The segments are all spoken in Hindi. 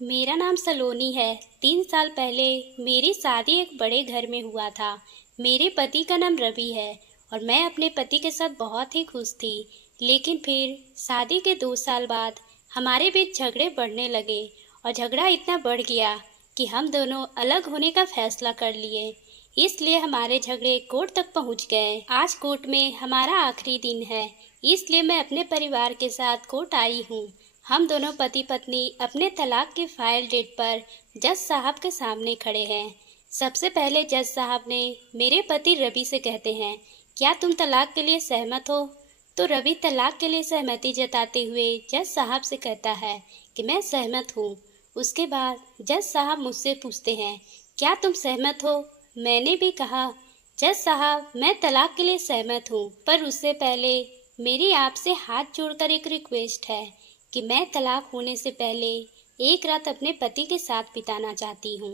मेरा नाम सलोनी है। 3 साल पहले मेरी शादी एक बड़े घर में हुआ था। मेरे पति का नाम रवि है और मैं अपने पति के साथ बहुत ही खुश थी। लेकिन फिर शादी के 2 साल बाद हमारे बीच झगड़े बढ़ने लगे और झगड़ा इतना बढ़ गया कि हम दोनों अलग होने का फैसला कर लिए। इसलिए हमारे झगड़े कोर्ट तक पहुंच गए। आज कोर्ट में हमारा आखिरी दिन है, इसलिए मैं अपने परिवार के साथ कोर्ट आई हूँ। हम दोनों पति पत्नी अपने तलाक के फाइल डेट पर जज साहब के सामने खड़े हैं। सबसे पहले जज साहब ने मेरे पति रवि से कहते हैं, क्या तुम तलाक के लिए सहमत हो? तो रवि तलाक के लिए सहमति जताते हुए जज साहब से कहता है कि मैं सहमत हूँ। उसके बाद जज साहब मुझसे पूछते हैं, क्या तुम सहमत हो? मैंने भी कहा, जज साहब मैं तलाक के लिए सहमत हूँ, पर उससे पहले मेरी आपसे हाथ जोड़कर एक रिक्वेस्ट है कि मैं तलाक होने से पहले एक रात अपने पति के साथ बिताना चाहती हूँ।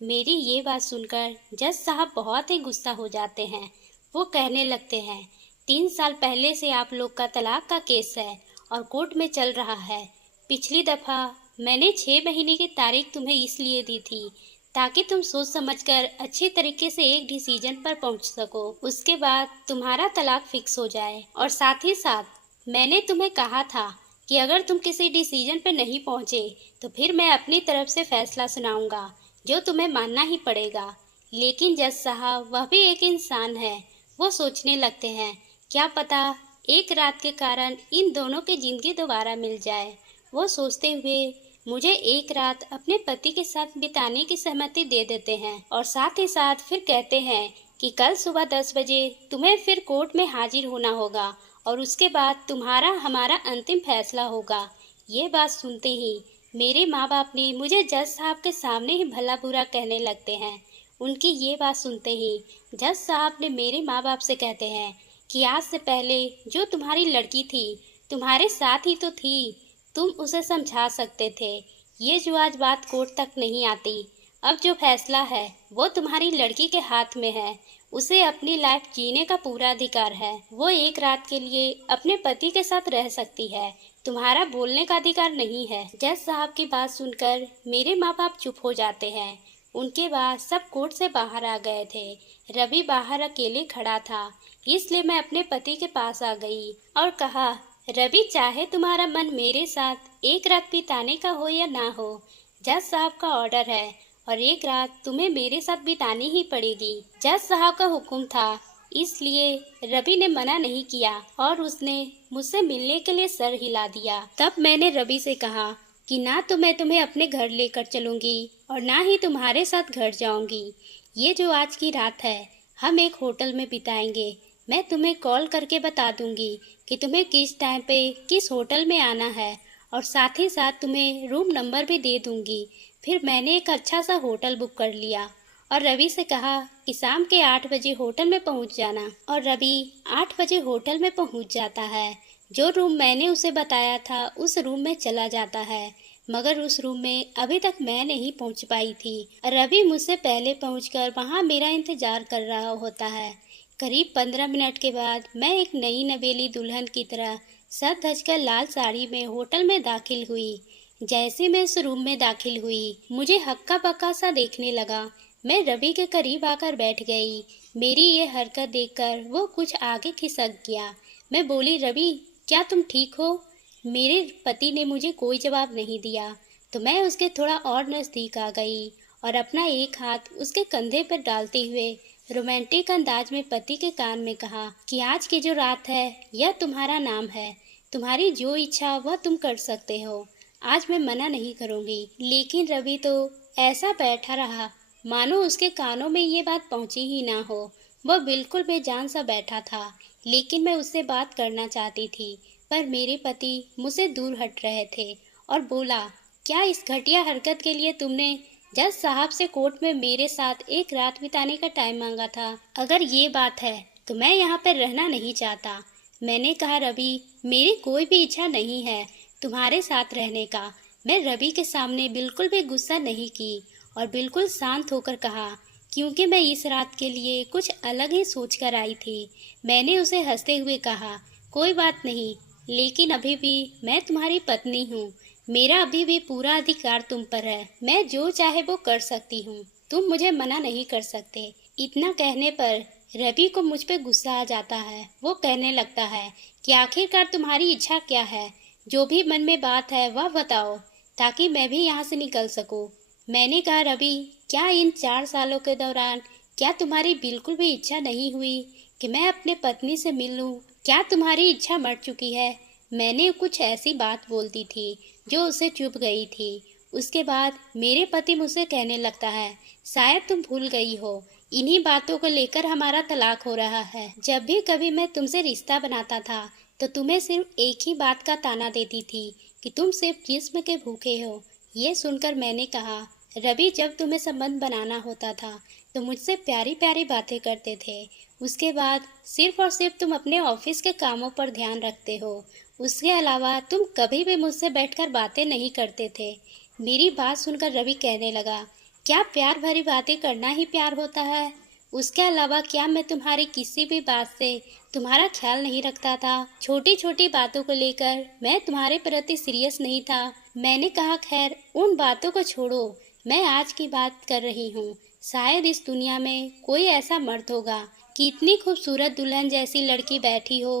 मेरी ये बात सुनकर जज साहब बहुत ही गुस्सा हो जाते हैं। वो कहने लगते हैं, 3 साल पहले से आप लोग का तलाक का केस है और कोर्ट में चल रहा है। पिछली दफ़ा मैंने 6 महीने की तारीख तुम्हें इसलिए दी थी ताकि तुम सोच समझकर अच्छी तरीके से एक डिसीजन पर पहुंच सको। उसके बाद तुम्हारा तलाक फिक्स हो जाए। और साथ ही साथ मैंने तुम्हें कहा था कि अगर तुम किसी डिसीजन पर नहीं पहुंचे तो फिर मैं अपनी तरफ से फैसला सुनाऊंगा जो तुम्हें मानना ही पड़ेगा। लेकिन जज साहब वह भी एक इंसान है। वो सोचने लगते हैं, क्या पता एक रात के कारण इन दोनों की जिंदगी दोबारा मिल जाए। वो सोचते हुए मुझे एक रात अपने पति के साथ बिताने की सहमति दे देते हैं और साथ ही साथ फिर कहते हैं कि कल सुबह 10 बजे तुम्हें फिर कोर्ट में हाजिर होना होगा और उसके बाद तुम्हारा हमारा अंतिम फैसला होगा। ये बात सुनते ही मेरे माँ बाप ने मुझे जज साहब के सामने ही भला बुरा कहने लगते हैं। उनकी ये बात सुनते ही जज साहब ने मेरे माँ बाप से कहते हैं कि आज से पहले जो तुम्हारी लड़की थी तुम्हारे साथ ही तो थी, तुम उसे समझा सकते थे। ये जो आज बात कोर्ट तक नहीं आती, अब जो फैसला है वो तुम्हारी लड़की के हाथ में है। उसे अपनी लाइफ जीने का पूरा अधिकार है। वो एक रात के लिए अपने पति के साथ रह सकती है, तुम्हारा बोलने का अधिकार नहीं है। जज साहब की बात सुनकर मेरे माँ बाप चुप हो जाते हैं। उनके बाद सब कोर्ट से बाहर आ गए थे। रवि बाहर अकेले खड़ा था, इसलिए मैं अपने पति के पास आ गई और कहा, रवि चाहे तुम्हारा मन मेरे साथ एक रात बिताने का हो या ना हो, जज साहब का ऑर्डर है और एक रात तुम्हें मेरे साथ बितानी ही पड़ेगी। जज साहब का हुक्म था, इसलिए रवि ने मना नहीं किया और उसने मुझसे मिलने के लिए सर हिला दिया। तब मैंने रवि से कहा कि ना तो मैं तुम्हें अपने घर लेकर चलूंगी और ना ही तुम्हारे साथ घर जाऊंगी। ये जो आज की रात है हम एक होटल में बिताएंगे। मैं तुम्हें कॉल करके बता दूंगी कि तुम्हें किस टाइम पे किस होटल में आना है और साथ ही साथ तुम्हें रूम नंबर भी दे दूंगी। फिर मैंने एक अच्छा सा होटल बुक कर लिया और रवि से कहा कि शाम के 8 बजे होटल में पहुंच जाना। और रवि 8 बजे होटल में पहुंच जाता है। जो रूम मैंने उसे बताया था उस रूम में चला जाता है, मगर उस रूम में अभी तक मैं नहीं पहुंच पाई थी। रवि मुझसे पहले पहुंचकर वहां मेरा इंतजार कर रहा होता है। करीब 15 मिनट के बाद मैं एक नई नवेली दुल्हन की तरह सज धज कर लाल साड़ी में होटल में दाखिल हुई। जैसे मैं इस रूम में दाखिल हुई, मुझे हक्का बक्का सा देखने लगा। मैं रवि के करीब आकर बैठ गई। मेरी ये हरकत देखकर वो कुछ आगे खिसक गया। मैं बोली, रवि क्या तुम ठीक हो? मेरे पति ने मुझे कोई जवाब नहीं दिया, तो मैं उसके थोड़ा और नज़दीक आ गई और अपना एक हाथ उसके कंधे पर डालते हुए रोमांटिक अंदाज में पति के कान में कहा कि आज की जो रात है यह तुम्हारा नाम है। तुम्हारी जो इच्छा वह तुम कर सकते हो। आज मैं मना नहीं करूंगी। लेकिन रवि तो ऐसा बैठा रहा मानो उसके कानों में ये बात पहुंची ही ना हो। वह बिल्कुल बेजान सा बैठा था। लेकिन मैं उससे बात करना चाहती थी, पर मेरे पति मुझसे दूर हट रहे थे और बोला, क्या इस घटिया हरकत के लिए तुमने जज साहब से कोर्ट में मेरे साथ एक रात बिताने का टाइम मांगा था? अगर ये बात है तो मैं यहाँ पर रहना नहीं चाहता। मैंने कहा, रवि मेरी कोई भी इच्छा नहीं है तुम्हारे साथ रहने का। मैं रवि के सामने बिल्कुल भी गुस्सा नहीं की और बिल्कुल शांत होकर कहा, क्योंकि मैं इस रात के लिए कुछ अलग ही सोच कर आई थी। मैंने उसे हंसते हुए कहा, कोई बात नहीं, लेकिन अभी भी मैं तुम्हारी पत्नी हूँ। मेरा अभी भी पूरा अधिकार तुम पर है, मैं जो चाहे वो कर सकती हूँ, तुम मुझे मना नहीं कर सकते। इतना कहने पर रवि को मुझ पे गुस्सा आ जाता है। वो कहने लगता है कि आखिरकार तुम्हारी इच्छा क्या है, जो भी मन में बात है वह बताओ, ताकि मैं भी यहाँ से निकल सकूँ। मैंने कहा, रवि, क्या इन 4 सालों के दौरान क्या तुम्हारी बिल्कुल भी इच्छा नहीं हुई कि मैं अपने पत्नी से मिल लूं? क्या तुम्हारी इच्छा मर चुकी है? मैंने कुछ ऐसी बात बोल दी थी जो उसे चुभ गई थी। उसके बाद मेरे पति मुझसे कहने लगता है, शायद तुम भूल गई हो, इन्हीं बातों को लेकर हमारा तलाक हो रहा है। जब भी कभी मैं तुमसे रिश्ता बनाता था तो तुम्हें सिर्फ एक ही बात का ताना देती थी कि तुम सिर्फ जिस्म के भूखे हो। ये सुनकर मैंने कहा, रवि, जब तुम्हें संबंध बनाना होता था तो मुझसे प्यारी प्यारी बातें करते थे। उसके बाद सिर्फ और सिर्फ तुम अपने ऑफिस के कामों पर ध्यान रखते हो। उसके अलावा तुम कभी भी मुझसे बैठकर बातें नहीं करते थे। मेरी बात सुनकर रवि कहने लगा, क्या प्यार भरी बातें करना ही प्यार होता है? उसके अलावा क्या मैं तुम्हारी किसी भी बात से तुम्हारा ख्याल नहीं रखता था? छोटी छोटी बातों को लेकर मैं तुम्हारे प्रति सीरियस नहीं था। मैंने कहा, खैर उन बातों को छोड़ो, मैं आज की बात कर रही हूँ। शायद इस दुनिया में कोई ऐसा मर्द होगा कि इतनी खूबसूरत दुल्हन जैसी लड़की बैठी हो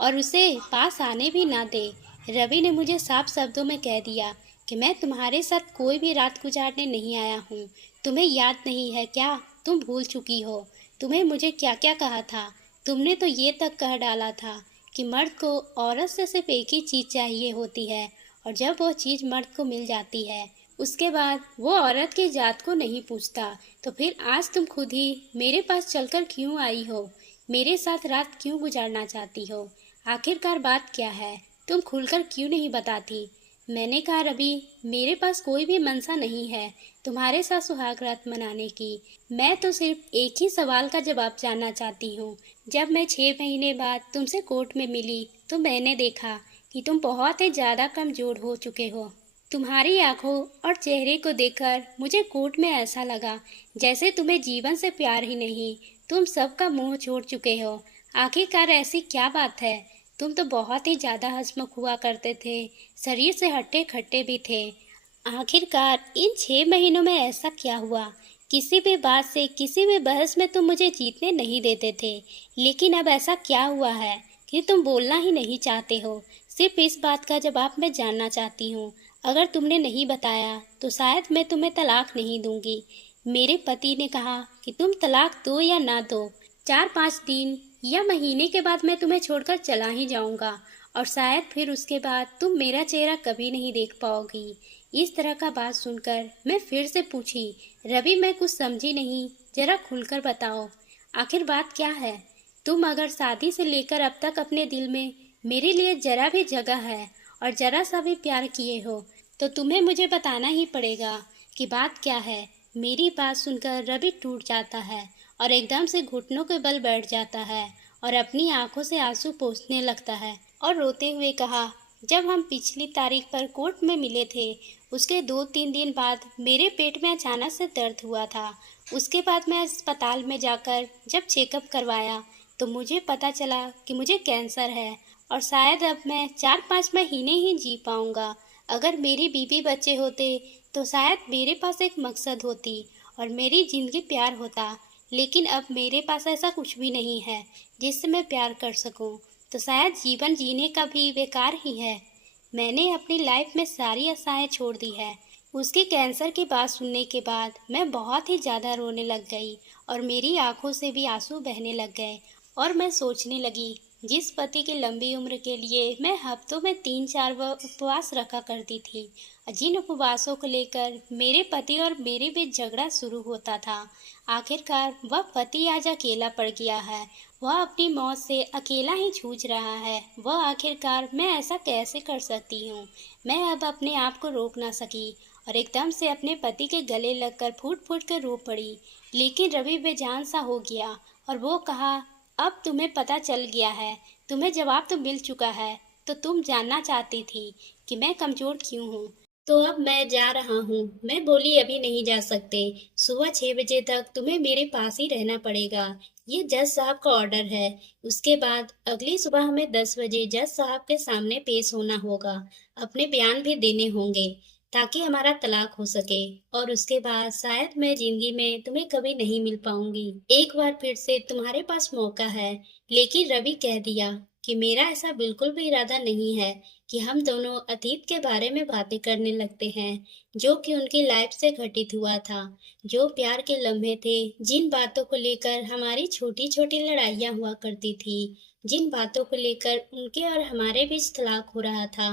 और उसे पास आने भी ना दे। रवि ने मुझे साफ शब्दों में कह दिया कि मैं तुम्हारे साथ कोई भी रात गुजारने नहीं आया हूँ। तुम्हें याद नहीं है क्या? तुम भूल चुकी हो तुम्हें मुझे क्या क्या कहा था। तुमने तो ये तक कह डाला था कि मर्द को औरत से सिर्फ एक ही चीज़ चाहिए होती है, और जब वो चीज़ मर्द को मिल जाती है उसके बाद वो औरत की जात को नहीं पूछता। तो फिर आज तुम खुद ही मेरे पास चलकर क्यों आई हो? मेरे साथ रात क्यों गुजारना चाहती हो? आखिरकार बात क्या है? तुम खुलकर क्यों नहीं बताती? मैंने कहा, रवि, मेरे पास कोई भी मनसा नहीं है तुम्हारे साथ सुहाग रात मनाने की। मैं तो सिर्फ एक ही सवाल का जवाब जानना चाहती हूँ। जब मैं 6 महीने बाद तुमसे कोर्ट में मिली तो मैंने देखा कि तुम बहुत ही ज़्यादा कमज़ोर हो चुके हो। तुम्हारी आंखों और चेहरे को देखकर मुझे कोर्ट में ऐसा लगा जैसे तुम्हें जीवन से प्यार ही नहीं, तुम सबका मुंह छोड़ चुके हो। आखिरकार ऐसी क्या बात है? तुम तो बहुत ही ज़्यादा हंसमुख हुआ करते थे, शरीर से हट्टे खट्टे भी थे। आखिरकार इन 6 महीनों में ऐसा क्या हुआ? किसी भी बात से, किसी भी बहस में तुम मुझे जीतने नहीं देते थे, लेकिन अब ऐसा क्या हुआ है कि तुम बोलना ही नहीं चाहते हो? सिर्फ इस बात का जवाब मैं जानना चाहती हूँ। अगर तुमने नहीं बताया तो शायद मैं तुम्हें तलाक नहीं दूंगी। मेरे पति ने कहा कि तुम तलाक दो या ना दो, 4-5 दिन या महीने के बाद मैं तुम्हें छोड़कर चला ही जाऊंगा, और शायद फिर उसके बाद तुम मेरा चेहरा कभी नहीं देख पाओगी। इस तरह का बात सुनकर मैं फिर से पूछी, रवि, मैं कुछ समझी नहीं, जरा खुलकर बताओ, आखिर बात क्या है? तुम अगर शादी से लेकर अब तक अपने दिल में मेरे लिए जरा भी जगह है और जरा सा भी प्यार किए हो तो तुम्हें मुझे बताना ही पड़ेगा कि बात क्या है। मेरी बात सुनकर रवि टूट जाता है और एकदम से घुटनों के बल बैठ जाता है और अपनी आंखों से आंसू पोंछने लगता है और रोते हुए कहा, जब हम पिछली तारीख पर कोर्ट में मिले थे उसके 2-3 दिन बाद मेरे पेट में अचानक से दर्द हुआ था। उसके बाद मैं अस्पताल में जाकर जब चेकअप करवाया तो मुझे पता चला कि मुझे कैंसर है और शायद अब मैं 4-5 महीने ही जी पाऊंगा। अगर मेरी बीवी बच्चे होते तो शायद मेरे पास एक मकसद होती और मेरी जिंदगी प्यार होता, लेकिन अब मेरे पास ऐसा कुछ भी नहीं है जिससे मैं प्यार कर सकूं। तो शायद जीवन जीने का भी बेकार ही है। मैंने अपनी लाइफ में सारी आशाएं छोड़ दी है। उसके कैंसर की बात सुनने के बाद मैं बहुत ही ज़्यादा रोने लग गई और मेरी आंखों से भी आंसू बहने लग गए और मैं सोचने लगी, जिस पति की लंबी उम्र के लिए मैं हफ्तों में 3-4 उपवास रखा करती थी, जिन उपवासों को लेकर मेरे पति और मेरे बीच झगड़ा शुरू होता था, आखिरकार वह पति आज अकेला पड़ गया है। वह अपनी मौत से अकेला ही जूझ रहा है। वह आखिरकार मैं ऐसा कैसे कर सकती हूँ? मैं अब अपने आप को रोक ना सकी और एकदम से अपने पति के गले लगकर फूट फूट कर रो पड़ी। लेकिन रवि बेजान सा हो गया और वो कहा, अब तुम्हें पता चल गया है, तुम्हें जवाब तो मिल चुका है, तो तुम जानना चाहती थी कि मैं कमज़ोर क्यों हूँ। तो अब मैं जा रहा हूँ। मैं बोली, अभी नहीं जा सकते, सुबह 6 बजे तक तुम्हें मेरे पास ही रहना पड़ेगा। ये जज साहब का ऑर्डर है। उसके बाद अगली सुबह हमें 10 बजे जज साहब के सामने पेश होना होगा। अपने बयान भी देने होंगे ताकि हमारा तलाक हो सके। और उसके बाद शायद मैं जिंदगी में तुम्हें कभी नहीं मिल पाऊंगी। एक बार फिर से तुम्हारे पास मौका है। लेकिन रवि कह दिया कि मेरा ऐसा बिल्कुल भी इरादा नहीं है कि हम दोनों अतीत के बारे में बातें करने लगते हैं, जो कि उनकी लाइफ से घटित हुआ था। जो प्यार के लम्हे थे, जिन बातों को लेकर हमारी छोटी छोटी लड़ाइयाँ हुआ करती थी, जिन बातों को लेकर उनके और हमारे बीच तलाक हो रहा था,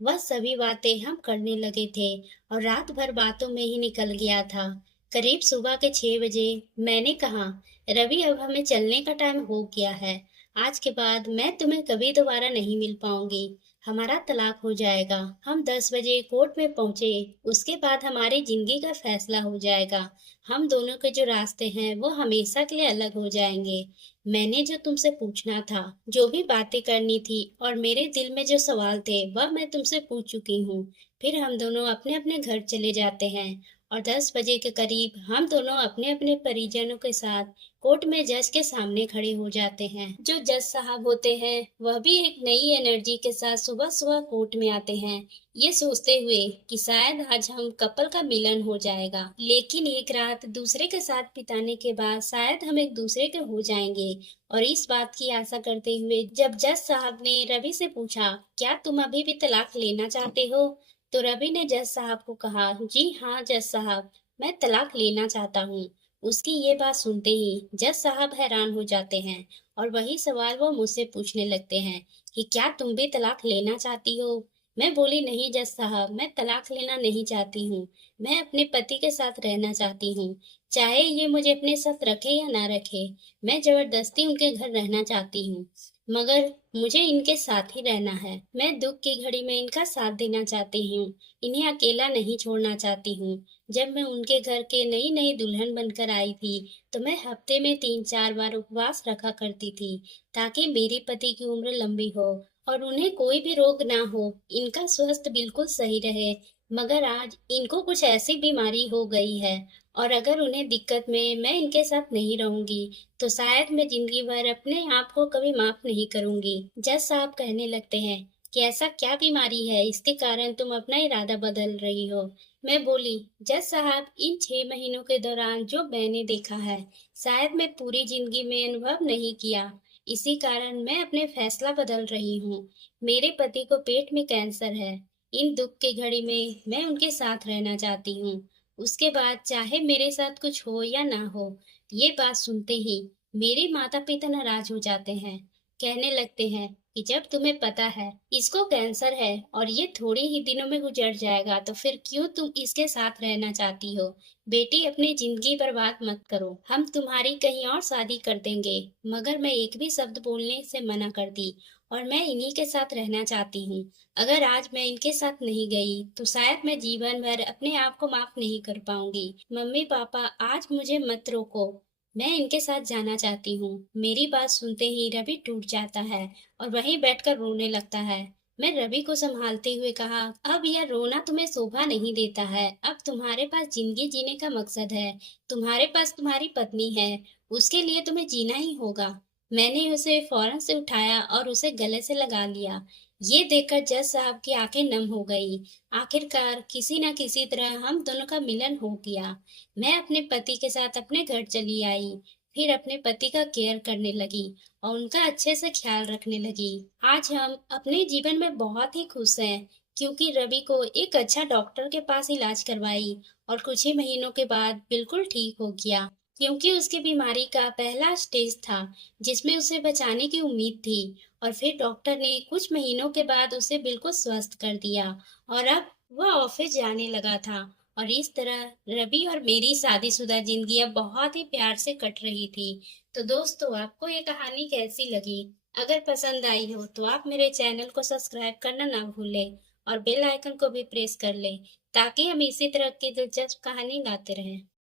वह सभी बातें हम करने लगे थे और रात भर बातों में ही निकल गया था। करीब सुबह के 6 बजे मैंने कहा, रवि अब हमें चलने का टाइम हो गया है। आज के बाद मैं तुम्हें कभी दोबारा नहीं मिल पाऊंगी। हमारा तलाक हो जाएगा। हम 10 बजे कोर्ट में पहुंचे। उसके बाद हमारी जिंदगी का फैसला हो जाएगा। हम दोनों के जो रास्ते हैं वो हमेशा के लिए अलग हो जाएंगे। मैंने जो तुमसे पूछना था, जो भी बातें करनी थी और मेरे दिल में जो सवाल थे, वह मैं तुमसे पूछ चुकी हूँ। फिर हम दोनों अपने अपने घर चले जाते हैं और 10 बजे के करीब हम दोनों अपने अपने परिजनों के साथ कोर्ट में जज के सामने खड़े हो जाते हैं। जो जज साहब होते हैं वह भी एक नई एनर्जी के साथ सुबह सुबह कोर्ट में आते हैं, ये सोचते हुए कि शायद आज हम कपल का मिलन हो जाएगा। लेकिन एक रात दूसरे के साथ बिताने के बाद शायद हम एक दूसरे के हो जाएंगे। और इस बात की आशा करते हुए जब जज साहब ने रवि से पूछा, क्या तुम अभी भी तलाक लेना चाहते हो, तो रवि ने जज साहब को कहा, जी हाँ जज साहब, मैं तलाक लेना चाहता हूँ। उसकी ये बात सुनते ही जज साहब हैरान हो जाते हैं और वही सवाल वो मुझसे पूछने लगते हैं कि क्या तुम भी तलाक लेना चाहती हो। मैं बोली, नहीं जज साहब, मैं तलाक लेना नहीं चाहती हूँ। मैं अपने पति के साथ रहना चाहती हूँ, चाहे ये मुझे अपने साथ रखे या ना रखे। मैं जबरदस्ती उनके घर रहना चाहती हूँ, मगर मुझे इनके साथ ही रहना है। मैं दुख की घड़ी में इनका साथ देना चाहती हूँ, इन्हें अकेला नहीं छोड़ना चाहती हूँ। जब मैं उनके घर के नई नई दुल्हन बनकर आई थी, तो मैं हफ्ते में 3-4 बार उपवास रखा करती थी, ताकि मेरे पति की उम्र लंबी हो और उन्हें कोई भी रोग ना हो, इनका स्वास्थ्य बिल्कुल सही रहे। मगर आज इनको कुछ ऐसी बीमारी हो गई है और अगर उन्हें दिक्कत में मैं इनके साथ नहीं रहूंगी, तो शायद मैं जिंदगी भर अपने आप को कभी माफ नहीं करूंगी। जज साहब कहने लगते हैं कि ऐसा क्या बीमारी है इसके कारण तुम अपना इरादा बदल रही हो। मैं बोली, जज साहब, इन 6 महीनों के दौरान जो मैंने देखा है, शायद मैं पूरी जिंदगी में अनुभव नहीं किया। इसी कारण मैं अपने फैसला बदल रही हूँ। मेरे पति को पेट में कैंसर है। इन दुख की घड़ी में मैं उनके साथ रहना चाहती हूँ। उसके बाद चाहे मेरे साथ कुछ हो या ना हो। ये बात सुनते ही मेरे माता पिता नाराज हो जाते हैं। कहने लगते हैं कि जब तुम्हें पता है इसको कैंसर है और ये थोड़े ही दिनों में गुजर जाएगा, तो फिर क्यों तुम इसके साथ रहना चाहती हो। बेटी, अपनी जिंदगी बर्बाद मत करो। हम तुम्हारी कहीं और शादी कर देंगे। मगर मैं एक भी शब्द बोलने से मना कर दी और मैं इन्हीं के साथ रहना चाहती हूँ। अगर आज मैं इनके साथ नहीं गई, तो शायद मैं जीवन भर अपने आप को माफ नहीं कर पाऊंगी। मम्मी पापा, आज मुझे मत रोको। मैं इनके साथ जाना चाहती हूँ। मेरी बात सुनते ही रवि टूट जाता है और वहीं बैठकर रोने लगता है। मैं रवि को संभालते हुए कहा, अब यह रोना तुम्हें शोभा नहीं देता है। अब तुम्हारे पास जिंदगी जीने का मकसद है। तुम्हारे पास तुम्हारी पत्नी है, उसके लिए तुम्हें जीना ही होगा। मैंने उसे फौरन से उठाया और उसे गले से लगा लिया। ये देखकर जज साहब की आंखें नम हो गई। आखिरकार किसी न किसी तरह हम दोनों का मिलन हो गया। मैं अपने पति के साथ अपने घर चली आई, फिर अपने पति का केयर करने लगी और उनका अच्छे से ख्याल रखने लगी। आज हम अपने जीवन में बहुत ही खुश हैं, क्योंकि रवि को एक अच्छा डॉक्टर के पास इलाज करवाई और कुछ ही महीनों के बाद बिल्कुल ठीक हो गया। क्योंकि उसकी बीमारी का पहला स्टेज था, जिसमें उसे बचाने की उम्मीद थी। और फिर डॉक्टर ने कुछ महीनों के बाद उसे बिल्कुल स्वस्थ कर दिया और अब वह ऑफिस जाने लगा था। और इस तरह रवि और मेरी शादीशुदा जिंदगी अब बहुत ही प्यार से कट रही थी। तो दोस्तों, आपको ये कहानी कैसी लगी? अगर पसंद आई हो तो आप मेरे चैनल को सब्सक्राइब करना ना भूलें और बेल आइकन को भी प्रेस कर लें, ताकि हम इसी तरह की दिलचस्प कहानी लाते रहें।